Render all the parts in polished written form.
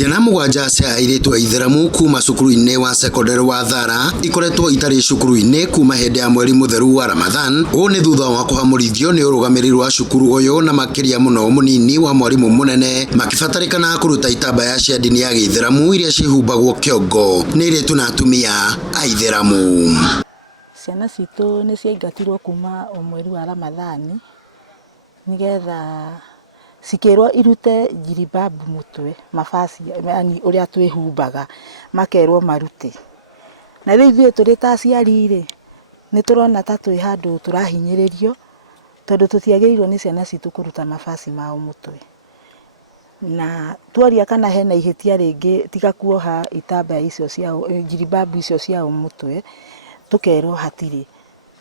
Ciana mugwanja cia airĩtu aithĩramu kuma cukuru-inĩ wa secondary wa Thara ikoretwo itarĩ cukuru-inĩ kuma hĩndĩ ya mweri mutheru wa Ramadhan. Ũũ nĩ thutha wa kũhamũrithio nĩ ũrũgamĩrĩri wa cukuru ũyũ na makĩria mũno mũnini wa mwarimũ mũnene makibatarĩkana kũruta itambaya cia dini ya gĩithĩramu iria cihumbagwo kĩongo nĩ airĩtu na atumia aithĩramu. Ciana citũ nĩ ciaingatirwo kuma mweri wa Ramadhani nigetha sikirwo irute jiribabu mutwe mafasi yani uria twihumbaga makerwo marute na rĩu ithuĩ tũrĩ ta aciari rĩ nĩ turona ta twĩ handũ tũrahinyĩrĩrio tondũ tũtiagĩrĩirwo nĩ ciana citũ kũruta mafasi mao mutwe na tuaria kana hena ihĩtia rĩngĩ tiga kuoha itambaya icio cia jiribabu icio cia mutwe tukerwo hatirĩ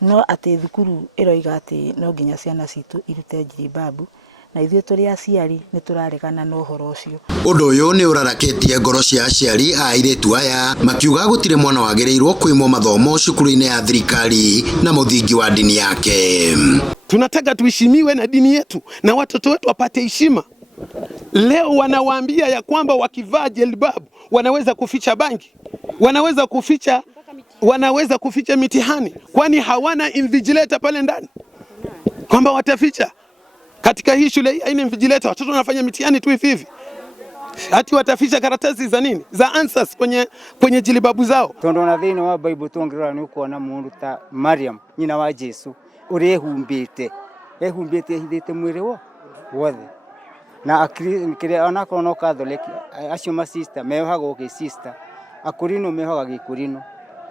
no atĩ thukuru ĩroiga atĩ no nginya ciana citũ irute jiribabu na ithuĩ tũrĩ aciari nĩ tũraregana na ũhoro ũcio. Ũndũ ũyũ nĩ ũrarakĩtie ngoro cia aciari a airĩtu aya makiuga gũtirĩ mwana wagĩrĩirwo kwĩmwo mathomo cukuru-inĩ ya thirikari na mũthingi wa dini yake. Tunataka tuheshimiwe na dini yetu na watoto wetu wapate heshima. Leo wanawaambia ya kwamba wakivaa jilbabu wanaweza kuficha bangi, wanaweza kuficha mitihani, kwani hawana invigilator pale ndani kwamba wataficha. Katika hii shule hii haina invigilator, watoto wanafanya mitihani tu hivi. Hati wataficha karatasi za nini? Za answers kwenye jilibabu zao. Tondo na thĩinĩ wa Bible tongera nĩ kuona mũndũ ta Mariam nyina wa Jesu ũrĩa ehumbĩte ehithĩte mwĩrĩ wothe. Na kĩrĩa ona kono Catholic acio ma sister mehohagwo gĩ sister, Akorino mehohaga gĩkorino.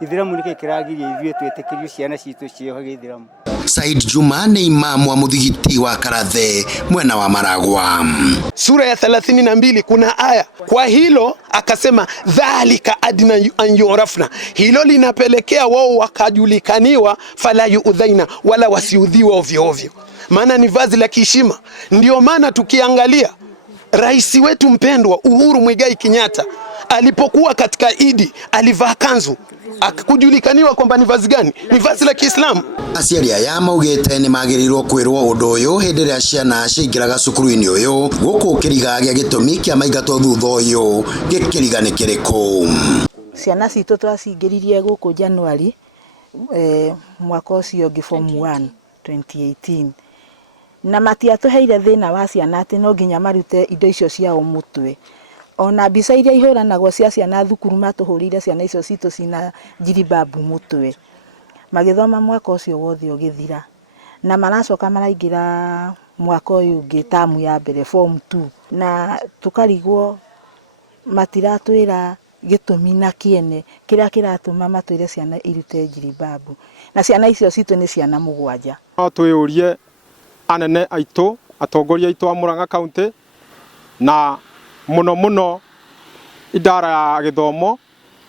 Ithĩramu nĩkĩ kĩragiria ithuĩ twĩtĩkĩrio ciana citũ ciohage ithĩramu. Said Juma ni imamu wa muthigiti wa Karathe mwena wa Maragwa. Sura ya 32 kuna aya. Kwa hilo akasema dhalika adna an yurafna. Hilo linapelekea wao wakajulikaniwa fala yuudhaina wala wasiudhiwa ovyo ovyo. Maana ni vazi la kiheshima. Ndio maana tukiangalia rais wetu mpendwa Uhuru Muigai Kenyatta alipokuwa katika Idi alivaa kanzu akakujulikaniwa kwamba ni vazi gani? Ni vazi la Kiislamu. Aciari aya maugĩte nĩ magĩrĩirwo kwĩrwo ũndũ ũyũ hĩndĩ ĩrĩa ciana ciaingĩraga cukuru-inĩ ũyũ gũkũ kĩriga gĩa gĩtũmi kĩa maingatwo thutha ũyũ gĩkĩriga nĩ kĩrĩkũ. Ciana citũ twacingĩririe gũkũ Januari mwaka ũcio ngĩ form 1 2018 na matiatũheire thĩna wa ciana atĩ no nginya marute indo icio ciao mutwe. Ona mbica iria ihũranagwo cia ciana thukuru matũhũrĩire ciana icio citũ cina jiribabu mutwe. Magĩthoma mwaka ũcio wothe ũgĩthira na maracoka maraingĩra mwaka ũyũ ũngĩ tamu ya mbere form 2 na tukarigwo matiratwĩra gĩtũmi na kĩene kĩrĩa kĩratũma matwĩre ciana irute jiribabu na ciana icio citũ nĩ ciana mũgwanja. No twĩũrie anene aitũ atongoria aitũ a Murang'a County na muno idara ya gĩthomo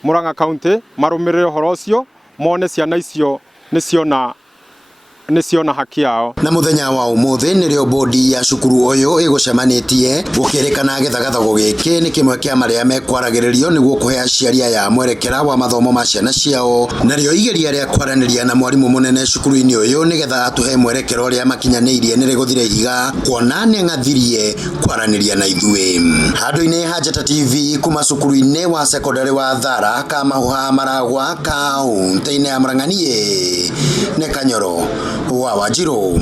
Murang'a County marũmĩrĩre ũhoro ũcio mone ciana icio nĩ ciona haki yao. Na muthenya wa ũmũthĩ nĩrĩo bodi ya cukuru ũyũ ĩgũcemanĩtie gũkĩrĩkana gĩthagathago gĩkĩ nĩ kĩmwe kĩa marĩa mekwaragĩrĩrio nĩguo kũhe aciari aya mwerekera wa mathomo ma ciana ciao, narĩo igeria rĩa kwaranĩria na mwarimũ mũnene cukuru-inĩ ũyũ nĩgetha atuhe mwerekero ũrĩa makinyanĩirie nĩrĩgũthira ihiga kuona nĩang'athirie kwaranĩria na ithuĩ. Handũ-inĩ Hanjata TV kuma cukuru-inĩ wa secondary wa Thara Kamahuha Maragwa kaunti-inĩ ya Murang'a nĩ Kanyoro wa Wanjiru.